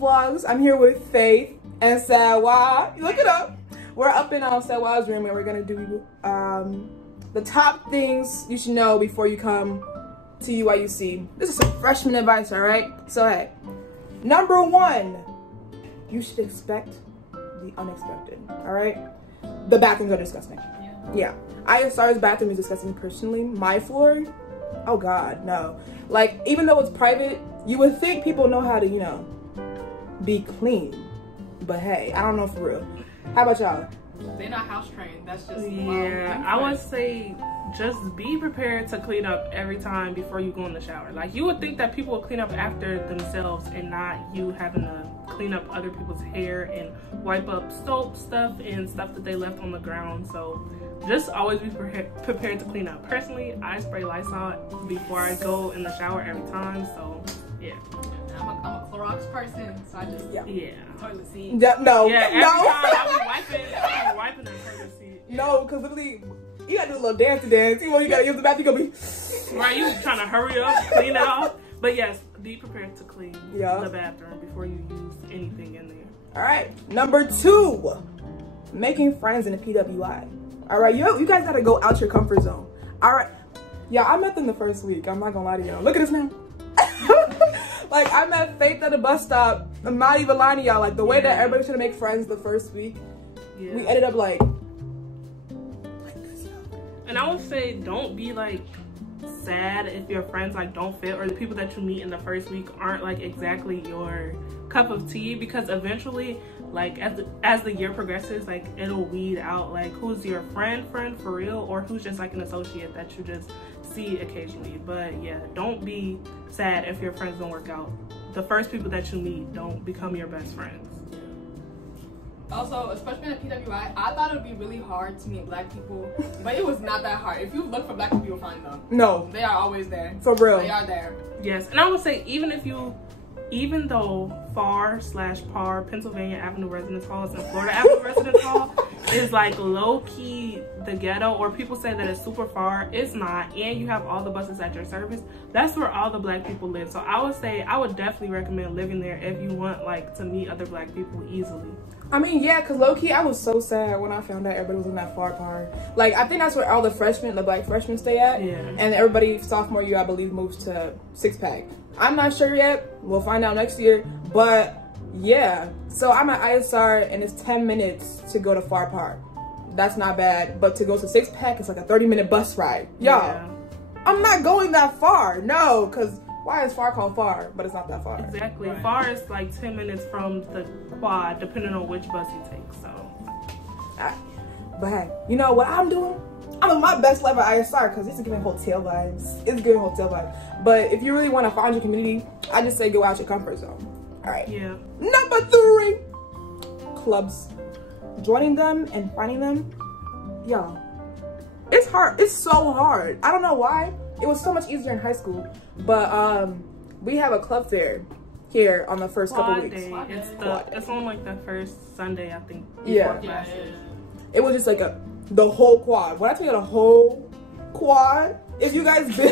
Vlogs. I'm here with Faith and Sawa. Look it up. We're up in Sawa's room and we're gonna do the top things you should know before you come to UIUC. This is some freshman advice, all right? So hey, number one, you should expect the unexpected, all right? The bathrooms are disgusting. Yeah. ISR's bathroom is disgusting personally. My floor, oh God, no. Like, even though it's private, you would think people know how to, you know, be clean. But hey, I don't know for real. How about y'all? They're not house trained. That's just yeah. I would say just be prepared to clean up every time before you go in the shower. Like, you would think that people would clean up after themselves and not you having to clean up other people's hair and wipe up soap stuff and stuff that they left on the ground. So just always be prepared to clean up. Personally, I spray Lysol before I go in the shower every time. So yeah. I'm a Clorox person, so I just toilet seat. No, every no. time I'll be wiping the toilet seat. No, because literally, you gotta do a little dance. You know, you gotta use the bathroom. You gonna be right. You trying to hurry up, clean it off. But yes, be prepared to clean the bathroom before you use anything in there. All right. Number two, making friends in the PWI. All right, you guys gotta go out your comfort zone. All right. Yeah, I met them the first week. I'm not gonna lie to y'all. Look at this now. Like, I met Faith at a bus stop. I'm not even lying to y'all. Like, the way that everybody's trying to make friends the first week, we ended up like this. And I would say, don't be like sad if your friends like don't fit, or the people that you meet in the first week aren't like exactly your cup of tea, because eventually, like as the year progresses, like it'll weed out like who's your friend for real, or who's just like an associate that you just see occasionally. But yeah, don't be sad if your friends don't work out. The first people that you meet don't become your best friends. Also, especially in PWI, I thought it would be really hard to meet black people, but it was not that hard. If you look for black people, you'll find them. No. They are always there. For real. They are there. Yes, and I would say even though FAR/PAR, Pennsylvania Avenue Residence Halls and Florida Avenue Residence Hall is like low-key the ghetto, or people say that it's super far, it's not, and you have all the buses at your service. That's where all the black people live. So I would say I would definitely recommend living there if you want like to meet other black people easily. I mean, yeah, because low-key, I was so sad when I found out everybody was in that far part. Like, I think that's where all the freshmen, the black freshmen stay at. Yeah. And everybody sophomore year, I believe, moves to Six Pack. I'm not sure yet. We'll find out next year. But, yeah. So, I'm at ISR, and it's 10 minutes to go to Far Park. That's not bad. But to go to Six Pack, it's like a 30-minute bus ride. Y'all, I'm not going that far. No, because why is Far called Far? But it's not that far. Exactly. Right. Far is like 10 minutes from the quad, depending on which bus you take. So, but hey, you know what I'm doing? I'm in my best life at ISR because it's giving hotel vibes. It's giving hotel vibes. But if you really want to find your community, I just say go out your comfort zone. All right. Yeah. Number three, clubs. Joining them and finding them, y'all. It's hard. It's so hard. I don't know why. It was so much easier in high school. But we have a club fair here on the first couple weeks. It's on like the first Sunday, I think. Yeah. It was just like the whole quad. When I tell you the whole quad, if you guys been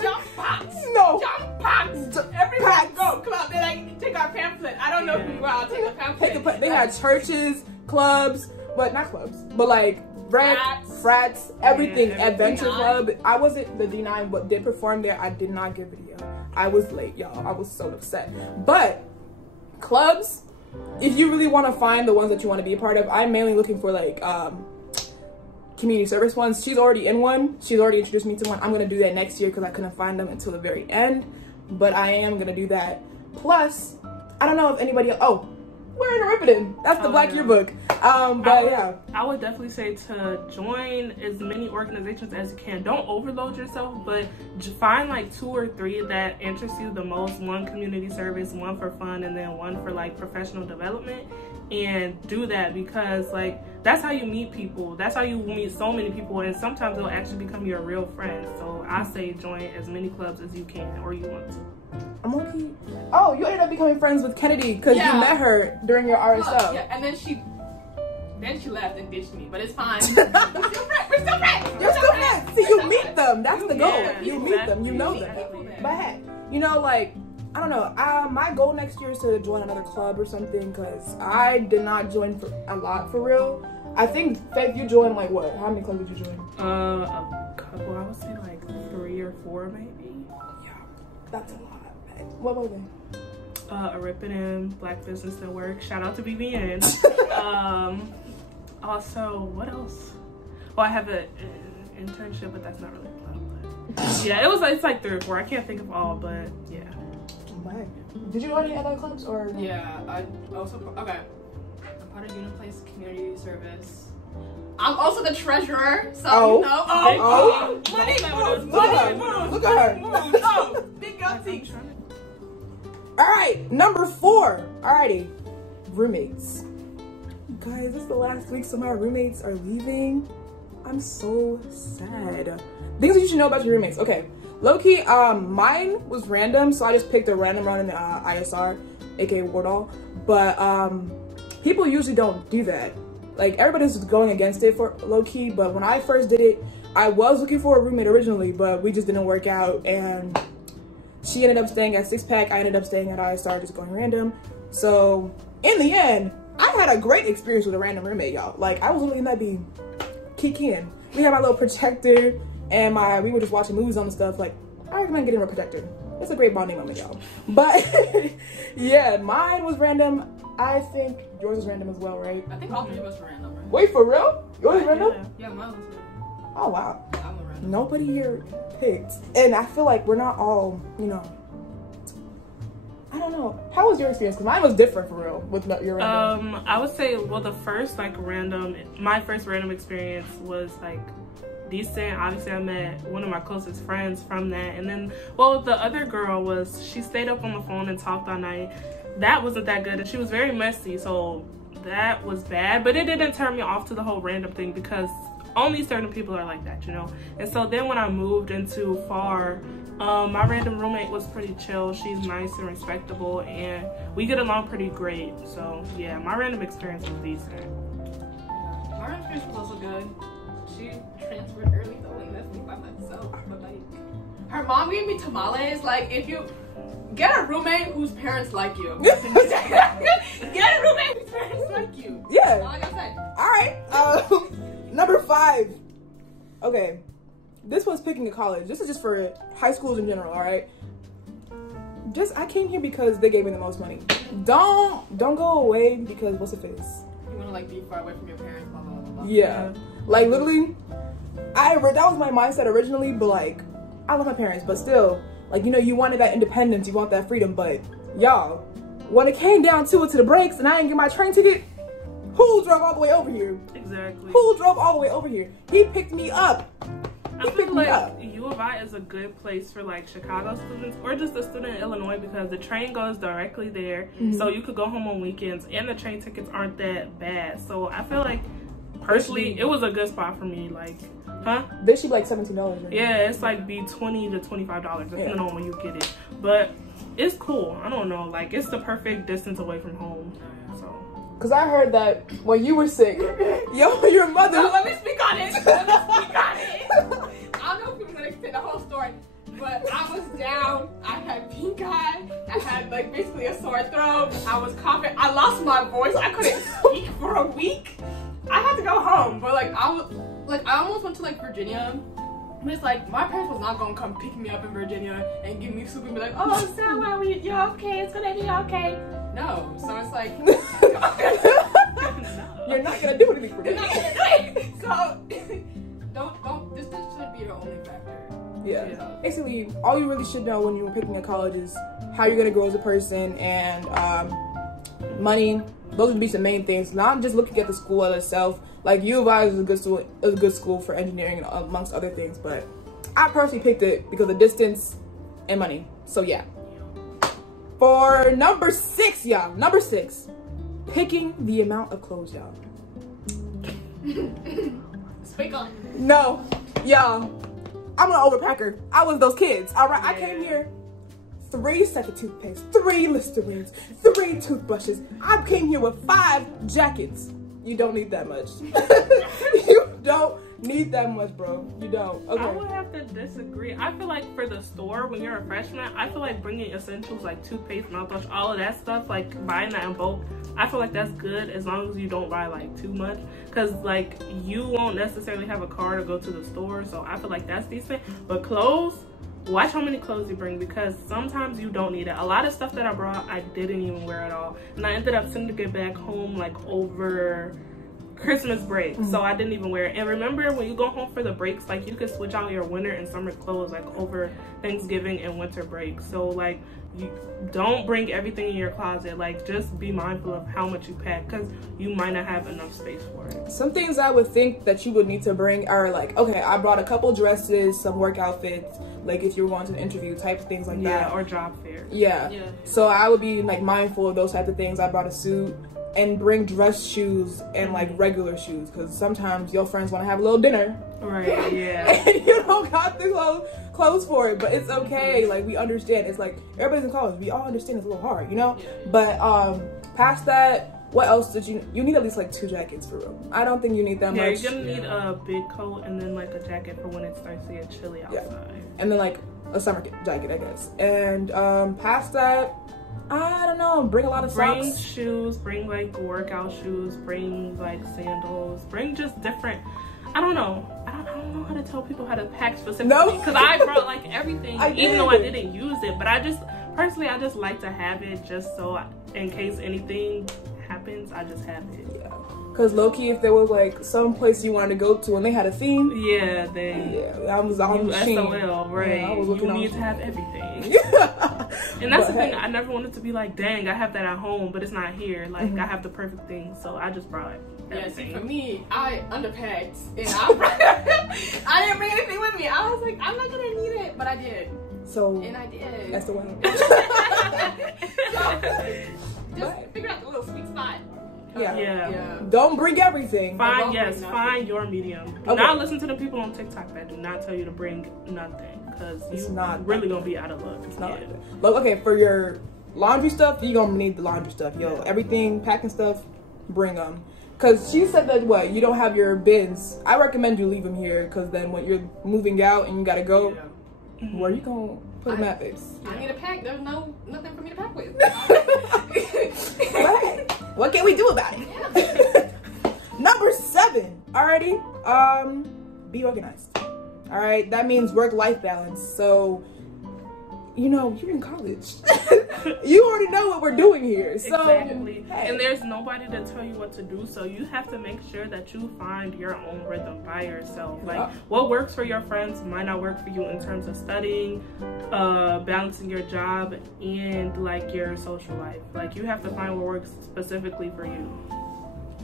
Jump box. No. Jump box. Everybody go club. They like take our pamphlet. I don't know who you are. I'll take a pamphlet. They had churches, clubs, but not clubs, but like frats, everything. Adventure club. I wasn't the D9, but did perform there. I did not get video. I was late, y'all. I was so upset. But clubs, if you really want to find the ones that you want to be a part of, I'm mainly looking for like community service ones. She's already in one. She's already introduced me to one. I'm gonna do that next year because I couldn't find them until the very end. But I am gonna do that. Plus, I don't know if anybody. Oh, we're in a Ripiden. That's the Black Yearbook. But I would definitely say to join as many organizations as you can. Don't overload yourself, but find like 2 or 3 that interest you the most. One community service, one for fun, and then one for like professional development. And do that, because like that's how you meet people. That's how you meet so many people, and sometimes they'll actually become your real friends. So I say join as many clubs as you can, or you want to. I'm okay. Oh, you ended up becoming friends with Kennedy because you met her during your RSO. Yeah, and then she left and ditched me, but it's fine. We're still friends. You're still friends. See, you meet them. That's the goal. You meet them. You know them. But hey, you know, like, I don't know. My goal next year is to join another club or something, because I did not join for a lot for real. I think, Faith, you joined like what? How many clubs did you join? A couple. I would say like 3 or 4 maybe. Yeah, that's a lot. What were they? Arippin, Black Business Network. Shout out to BBN. Also, what else? Well, I have an internship, but that's not really a club. But yeah, it's like 3 or 4. I can't think of all, but yeah. Okay. Did you join any other clubs or? Yeah, I also, okay. I'm part of Uniplace Community Service. I'm also the treasurer, so you know. Money moves. Look at her. Oh, big gutsy. All right, number 4. Alrighty, roommates. Guys, this is the last week, so my roommates are leaving. I'm so sad. Things you should know about your roommates. Okay, low-key, mine was random, so I just picked a random round in the ISR, aka Wardall. But people usually don't do that. Like, everybody's going against it for low-key, but when I first did it, I was looking for a roommate originally, but we just didn't work out, and she ended up staying at Six Pack. I ended up staying at ISR, just going random. So in the end, I had a great experience with a random roommate, y'all. Like, I was literally might be kikiing. We had my little projector, and we were just watching movies on the stuff. Like, I recommend getting a projector. It's a great bonding moment, y'all. But yeah, mine was random. I think yours was random as well, right? I think all 3 of us were random, right? Wait, for real? Yours was random? Yeah, mine was random. Oh wow. I'm a random. Nobody here picked, and I feel like we're not all, you know. I don't know. How was your experience? Because mine was different for real with your random. I would say, well, my first random experience was like decent. Obviously, I met one of my closest friends from that, and then, well, the other girl she stayed up on the phone and talked all night. That wasn't that good, and she was very messy, so that was bad. But it didn't turn me off to the whole random thing, because only certain people are like that, you know. And so then when I moved into FAR, my random roommate was pretty chill. She's nice and respectable, and we get along pretty great. So yeah, my random experience was decent. My random experience was also good. She transferred early though, like left me by myself. But like, her mom gave me tamales. Like, if you get a roommate whose parents like you. Get a roommate whose parents like you. Yeah. All I gotta say. All right. Number 5. Okay. This one's picking a college. This is just for high schools in general, all right? I came here because they gave me the most money. Don't go away because what's the face? You wanna like be far away from your parents, blah, blah, blah, blah. Yeah. Like, literally, that was my mindset originally, but like, I love my parents, but still, like, you know, you wanted that independence, you want that freedom, but y'all, when it came down to the breaks and I didn't get my train ticket, who drove all the way over here? Exactly. Who drove all the way over here? He picked me up. I feel like U of I is a good place for like Chicago students or just a student in Illinois, because the train goes directly there. So you could go home on weekends, and the train tickets aren't that bad. So I feel like personally it was a good spot for me. Like, This should be like $17. Right? Yeah, it's like be $20 to $25 depending on when you get it. But it's cool. I don't know. Like, it's the perfect distance away from home. So. Cause I heard that when you were sick, your mother. No, let me speak on it. I don't know if people are gonna say the whole story, but I was down. I had pink eye. I had like basically a sore throat. I was coughing. I lost my voice. I couldn't speak for a week. I had to go home, but like I almost went to like Virginia. And it's like my parents was not gonna come pick me up in Virginia and give me soup and be like, oh, Sarah, you're okay. It's gonna be okay. No, so it's like you're not gonna do anything for me. You're not gonna do it. So don't. This shouldn't be your only factor. Yeah. Basically, all you really should know when you're picking a college is how you're gonna grow as a person, and money. Those would be some main things. Not just looking at the school itself. Like, U of I is a good school for engineering and amongst other things, but I personally picked it because of distance and money. So yeah. For number 6, y'all. Number 6, picking the amount of clothes, y'all. Speak on. No, y'all. I'm an overpacker. I was those kids. All right, I came here. 3 sets of toothpaste, 3 Listerines, 3 toothbrushes. I came here with 5 jackets. You don't need that much. You don't need that much, bro. You don't. Okay. I would have to disagree. I feel like for the store, when you're a freshman, I feel like bringing essentials like toothpaste, mouthwash, all of that stuff, like buying that in bulk, I feel like that's good as long as you don't buy like too much. Because like you won't necessarily have a car to go to the store, so I feel like that's decent. But clothes, watch how many clothes you bring, because sometimes you don't need it. A lot of stuff that I brought, I didn't even wear at all. And I ended up sending it back home like over Christmas break, so I didn't even wear it. And remember, when you go home for the breaks, like you could switch out your winter and summer clothes like over Thanksgiving and winter break. So like you don't bring everything in your closet. Like just be mindful of how much you pack, because you might not have enough space for it. Some things I would think that you would need to bring are like, okay, I brought a couple dresses, some work outfits, like if you're going to an interview, type of things like that. Or job fair. Yeah. So I would be like mindful of those type of things. I brought a suit. And bring dress shoes and like regular shoes, because sometimes your friends want to have a little dinner, right? Yeah. And you don't got the clothes for it, but it's okay. Like we understand. It's like everybody's in college. We all understand it's a little hard, you know. But past that, what else did you need? At least like 2 jackets for real. I don't think you need that much. You're gonna need a big coat and then like a jacket for when it starts to get chilly outside. And then like a summer jacket, I guess. And past that, I don't know, bring a lot of socks. Bring shoes, bring like workout shoes, bring like sandals, bring just different, I don't know how to tell people how to pack specifically, because I brought like everything, even though I didn't use it, but I just like to have it just so in case anything happens, I just have it. Yeah. Cause low-key, if there was like some place you wanted to go to and they had a theme, I was on the machine. SOL, right? Yeah, I was looking you on need to have everything. And But that's the thing. I never wanted to be like, dang, I have that at home, but it's not here. Like I have the perfect thing, so I just brought everything. Yeah, see, for me, I underpacked and I didn't bring anything with me. I was like, I'm not gonna need it, but I did. So and I did. That's the way. So just figure out the little sweet spot. Yeah. Don't bring everything. Find your medium. Do Okay. not listen to the people on TikTok that do not tell you to bring nothing, because you're really gonna be out of luck. It's not like that. Look, okay, for your laundry stuff, you're gonna need the laundry stuff. Yo, everything, packing stuff, bring them. Cause she said that you don't have your bins. I recommend you leave them here, cause then when you're moving out and you gotta go, where you gonna put them at, babes? I need a pack. There's nothing for me to pack with. What can we do about it? Number 7, alrighty. Be organized. All right, that means work-life balance. So, you know, you're in college. You already know what we're doing here. So, exactly. Hey. And there's nobody to tell you what to do, so you have to make sure that you find your own rhythm by yourself. Like, what works for your friends might not work for you in terms of studying, balancing your job, and like your social life. Like, you have to find what works specifically for you.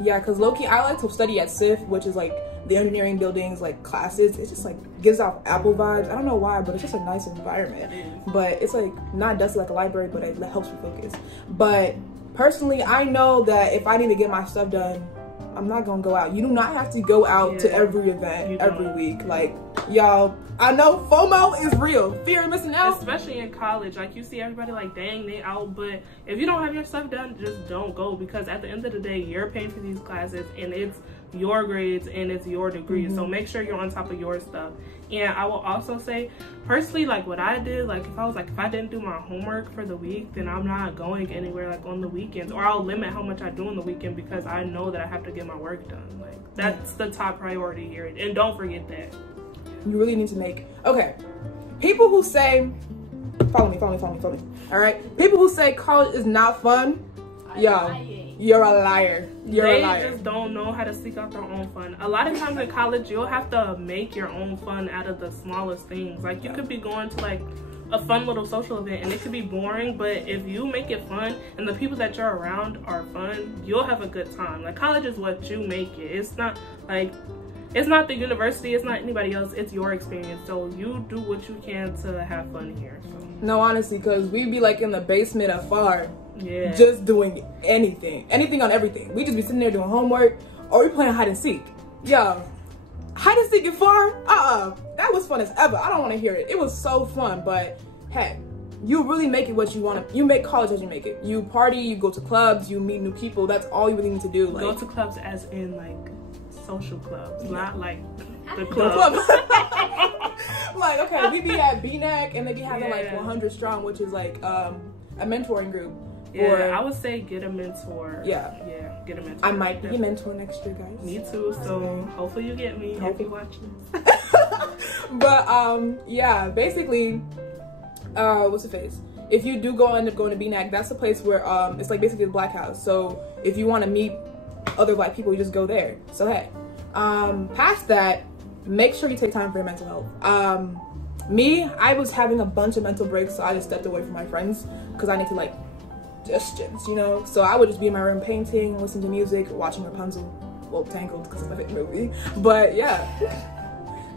Yeah, because low-key, I like to study at SIF, which is like the engineering buildings, like classes. It's just like gives off Apple vibes. I don't know why, but it's just a nice environment. But it's like not dusty like a library, but it helps me focus. But personally, I know that if I need to get my stuff done, I'm not gonna go out. You do not have to go out to every event every week. Like, y'all, I know FOMO is real. Fear of missing out. Especially in college. Like, you see everybody like, dang, they out. But if you don't have your stuff done, just don't go. Because at the end of the day, you're paying for these classes. And it's your grades and it's your degree. So make sure you're on top of your stuff. And I will also say, personally, like what I did, like if I didn't do my homework for the week, then I'm not going anywhere like on the weekends, or I'll limit how much I do on the weekend, because I know that I have to get my work done. Like, that's the top priority here. And don't forget that. You really need to make, okay, people who say, follow me. All right, people who say college is not fun, yo, you're a liar. They just don't know how to seek out their own fun. A lot of times in college, you'll have to make your own fun out of the smallest things. Like, you could be going to like a fun little social event and it could be boring, but if you make it fun and the people that you're around are fun, you'll have a good time. Like, college is what you make it. It's not like, it's not the university, it's not anybody else, it's your experience. So you do what you can to have fun here. So. No, honestly, because we'd be like in the basement at FAR, just doing anything on everything. We just be sitting there doing homework, or we playing hide and seek. Yo, hide and seek at FAR? That was fun as ever. I don't want to hear it. It was so fun, but hey, you really make it what you want to. You make college as you make it. You party, you go to clubs, you meet new people. That's all you really need to do. Like, go to clubs as in like social clubs, not like the The clubs. club. Like, okay, we be at BNAC and they be having like Yeah. 100 strong, which is like a mentoring group. Yeah, Or I would say get a mentor. Yeah. Yeah, get a mentor. I might be a mentor next year, guys. Me too, so hopefully you get me if you watch this. But yeah, basically, what's the face? If you do end up going to BNAC, that's the place where it's like basically the Black House. So if you want to meet other Black people, you just go there. So hey, past that, make sure you take time for your mental health. Me, I was having a bunch of mental breaks, so I just stepped away from my friends because I need to like distance, you know. So I would just be in my room painting, listening to music, watching Rapunzel. Well, Tangled because it's my favorite movie. But yeah,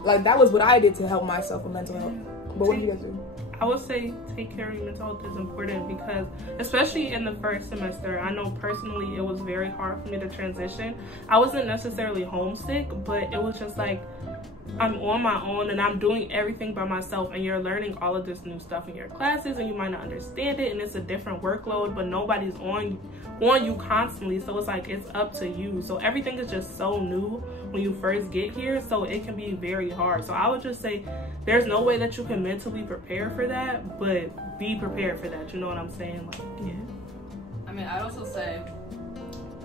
like that was what I did to help myself with mental health. But what did you guys do? I would say take care of your mental health is important because, especially in the first semester, I know personally it was very hard for me to transition. I wasn't necessarily homesick, but it was just like I'm on my own and I'm doing everything by myself, and you're learning all of this new stuff in your classes and you might not understand it, and it's a different workload, but nobody's on you constantly, so it's like it's up to you. So everything is just so new when you first get here, so it can be very hard. So I would just say there's no way that you can mentally prepare for that, but be prepared for that, you know what I'm saying? Like, yeah. I mean, I'd also say,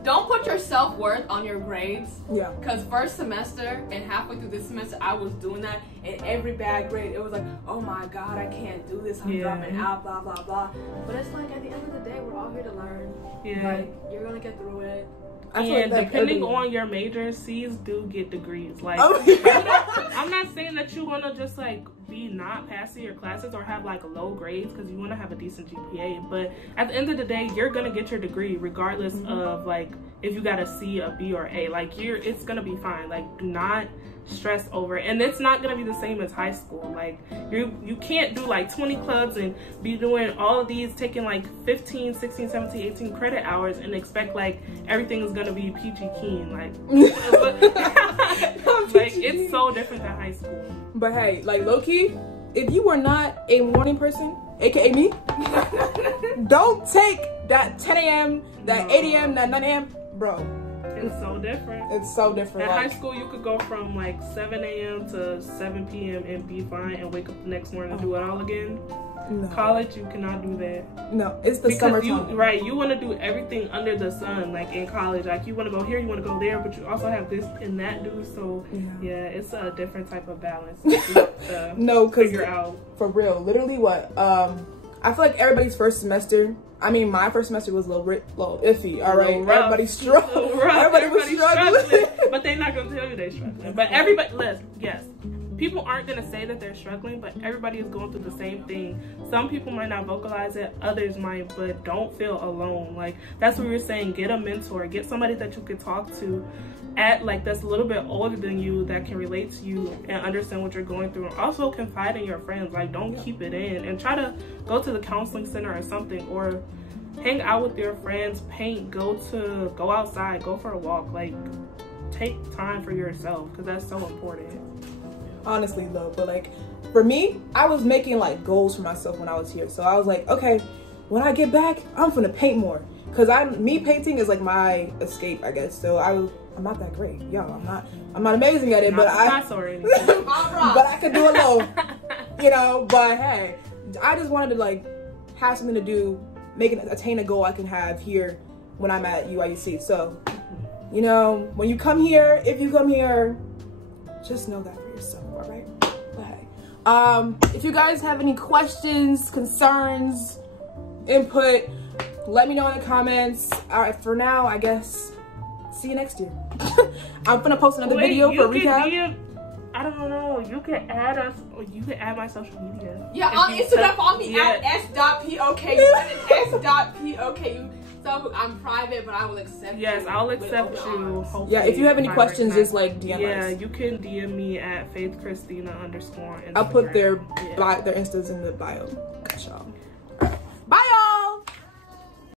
don't put your self-worth on your grades. Yeah. Because first semester and halfway through this semester, I was doing that. And every bad grade, it was like, oh my God, I can't do this. I'm dropping out, blah, blah, blah. But it's like, at the end of the day, we're all here to learn. Yeah. Like, you're going to get through it. And depending on your major, C's do get degrees. Like, Oh, yeah. I'm not saying that you want to just like be not passing your classes or have like low grades because you want to have a decent GPA. But at the end of the day, you're gonna get your degree regardless of like if you got a C, a B, or A. Like it's gonna be fine. Like do not stress over it. And it's not gonna be the same as high school. Like you can't do like 20 clubs and be doing all of these, taking like 15, 16, 17, 18 credit hours and expect like everything is gonna be peachy keen. Like, like it's so different than high school. But hey, like low-key, if you were not a morning person, aka me, don't take that 10 a.m., that 8 a.m., that 9 a.m., bro. It's so different. It's so different. At like, high school, you could go from like 7 a.m. to 7 p.m. and be fine and wake up the next morning and do it all again. No. College, you cannot do that. No, it's the Because summertime. you want to do everything under the sun. Like in college, like you want to go here, you want to go there, but you also have this and that do. So yeah, it's a different type of balance. No, because figure out for real, literally what I feel like everybody's first semester. I mean, my first semester was a little iffy. All right, everybody's struggling. Everybody was struggling. But they're not gonna tell you they're struggling. But everybody, yes, people aren't gonna say that they're struggling, but everybody is going through the same thing. Some people might not vocalize it, others might, but don't feel alone. Like that's what we were saying. Get a mentor, get somebody that you can talk to, that's a little bit older than you that can relate to you and understand what you're going through. And also confide in your friends. Like don't keep it in, and try to go to the counseling center or something, or hang out with your friends, paint, go outside, go for a walk. Like take time for yourself because that's so important. Honestly though, but like for me, I was making like goals for myself when I was here. So I was like, okay, when I get back, I'm gonna paint more. Cause painting is like my escape, I guess. So I'm not that great, yo. I'm not amazing at it, but I could do a little, you know. But hey, I just wanted to like have something to do, attain a goal I can have here when I'm at UIUC. So, you know, when you come here, if you come here, just know that for yourself, all right? But hey, if you guys have any questions, concerns, input, let me know in the comments. All right, for now, I guess, see you next year. I'm gonna post another video for recap. I don't know. You can add us, or you can add my social media. Yeah, on Instagram, follow me at s.poku. s.poku. So I'm private, but I will accept you. Yes, I'll accept you. Yeah, if you have any questions, just like DM us. Yeah, you can DM me at faithchristina_. I'll put their Instas in the bio. Gosh, y'all.